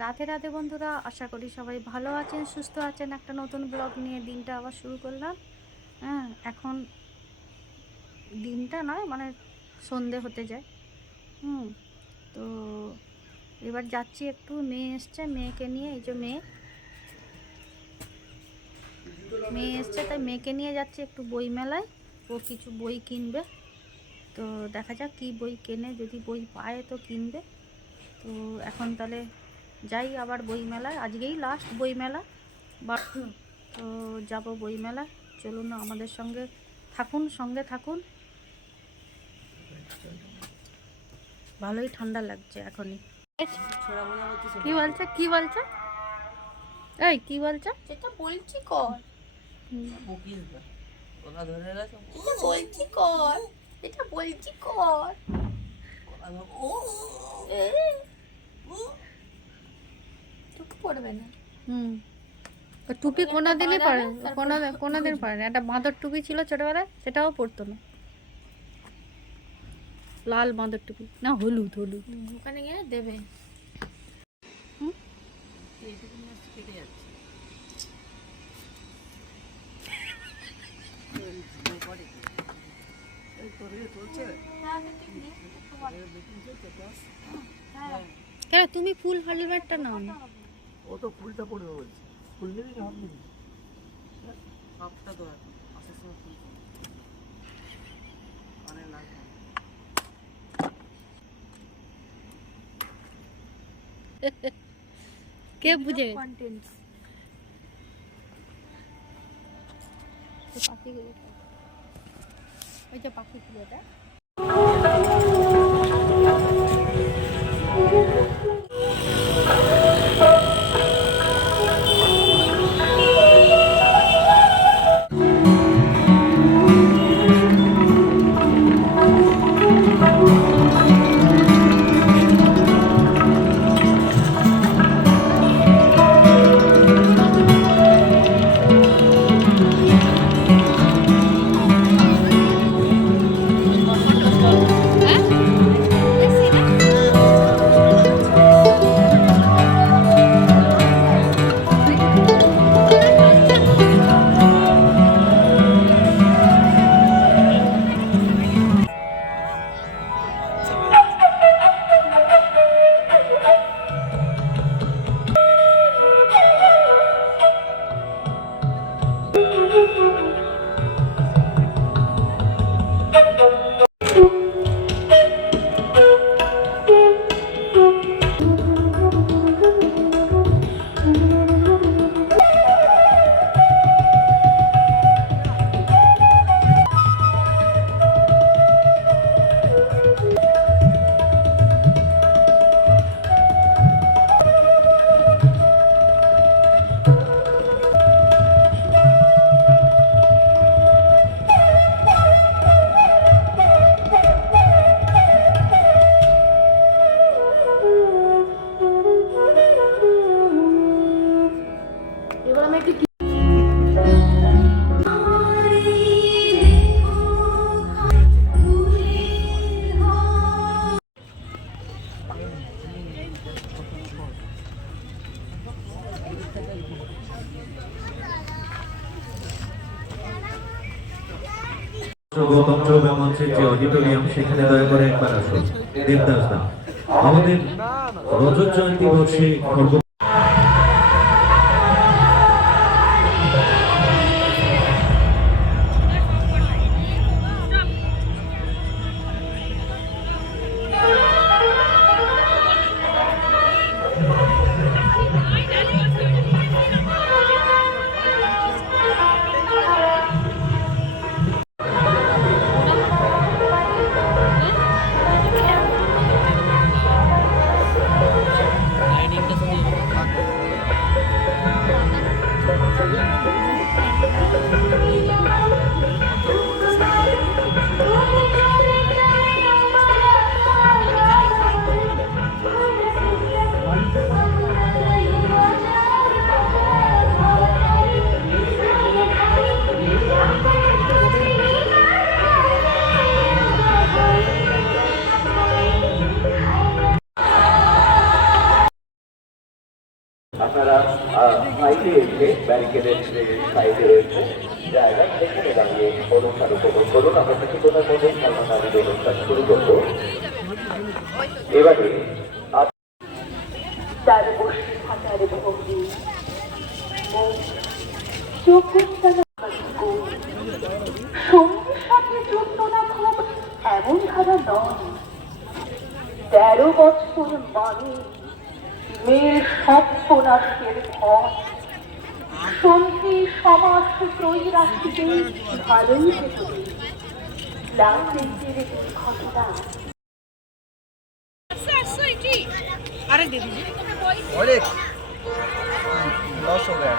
রাধে রাধে বন্ধুরা, আশা করি সবাই ভালো আছেন, সুস্থ আছেন। একটা নতুন ব্লগ নিয়ে দিনটা আবার শুরু করলাম। হ্যাঁ, এখন দিনটা নয় মানে সন্ধে হতে যায়। তো এবার যাচ্ছি, একটু মেয়ে এসছে, মেয়েকে নিয়ে, এই যে মেয়ে এসছে, তাই মেয়েকে নিয়ে যাচ্ছি একটু বই মেলায়। ও কিছু বই কিনবে, তো দেখা যাক কি বই কেনে, যদি বই পায় তো কিনবে। তো এখন তাহলে যাই আবার বই মেলায়, আজকেই লাস্ট বই মেলা তো যাব বই মেলায়। চলুন আমাদের সঙ্গে থাকুন। ভালোই ঠান্ডা লাগছে এখনই। কি বলছে এই কি বলছে? যেটা বলছি কর, এটা বলছি কর। টুকু পড়বে না। টুপি কোনোদিনই পরে, কোনোদিন পরে না। একটা বাঁদর টুপি ছিল ছোটবেলায়, সেটাও পরতো না। লাল বাঁদর টুপি না, হলুদ। ওখানে গিয়ে দেবে। কেন তুমি ফুল হেলমেটটা নাও না? ও তো ফুলটা পড়বে বলছে। ফুল নিবি না হাফ নিবি? হাফটা তো আসার সময় ফুল আরে লাগবে। কে বুঝে? কন্টেন্টস তো পাখিগুলো, ওই যে পাখিগুলোটা গৌতম চৌবে মঞ্চের যে অডিটোরিয়াম, সেখানে দয়া করে একবার আসুন। দেবদাস দা আমাদের রজত জয়ন্তী বর্ষে আপনারা সাইডে এসে ব্যারিকেডের যে সাইডে রয়েছে জায়গা সেখানে দাঁড়িয়ে অনুষ্ঠান উপভোগ করুন। আমরা কিছুক্ষণের মধ্যে খেলনার অনুষ্ঠান শুরু করবো। এবারে তার বসে থাকার ভঙ্গি চোখের সঙ্গীর সাথে যুক্ত না খুব এমন ধারা নয়। 13 বছর মানে মেয়ের সপ্তনাশের ভয় সন্ধি সমাস ত্রৈরাশিকে ভালোই দেখবে লাঞ্চের ঘটনা। और एक लॉस हो गया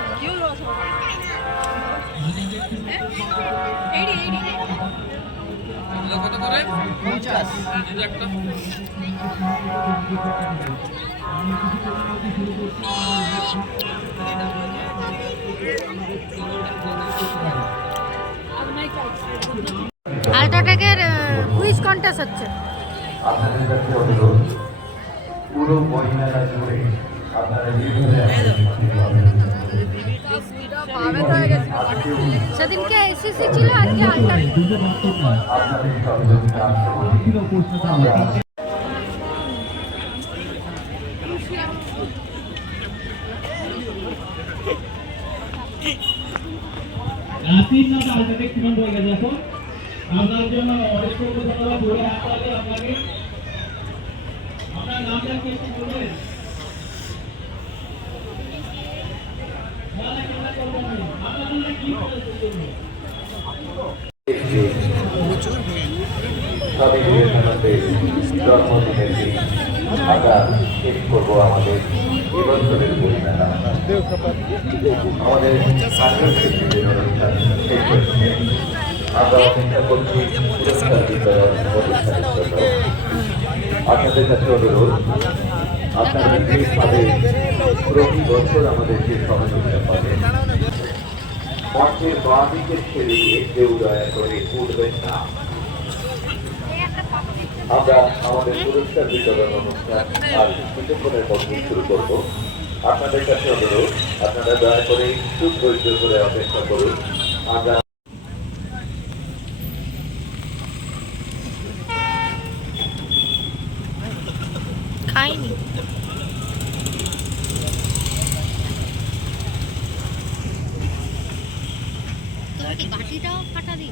আল্ট্রাটেকের কুইজ কন্টেস্ট হচ্ছে। আপনাদের কাছে অনুরোধ, পুরো বইমেলা জুড়ে আপনারা যেভাবে সেদিনকে এসএসসি ছিল, আজকে আল্ট্রাটেক। আপনাদের সহযোগিতা আসতে রাশিদনাথ আল্ট্রাটেক সিমেন্ট হয়ে গেছে। এখন আপনার জন্য অনেক ধন্যবাদ। বলে আসতে আপনাকে আপনার নামটা কি একটু বলবেন? স্বামী বিবেকানন্দের জন্মদিনের দিন আমরা শেষ করবো আমাদের এবছরের বইমেলা। আমাদের সাংস্কৃতিক অনুষ্ঠান শেষ হয়েছে। আমরা অপেক্ষা করছি পুরস্কার বিতরণ অনুষ্ঠানের জন্য। আপনাদের কাছে অনুরোধ, আপনারা ঠিকভাবে প্রতি বছর আমাদের যে সহযোগিতা পাবেন, মঞ্চের বাঁ দিকে ছেড়ে দিয়ে কেউ দয়া করে উঠবেন না। আমরা আমাদের পুরস্কার বিতরণ অনুষ্ঠান আর কিছুক্ষণের মধ্যে শুরু করব। আপনাদের কাছে অনুরোধ, আপনারা দয়া করে একটু ধৈর্য ধরে অপেক্ষা করুন। আমরা খাইনি। বাটিটাও ফাটা দিই।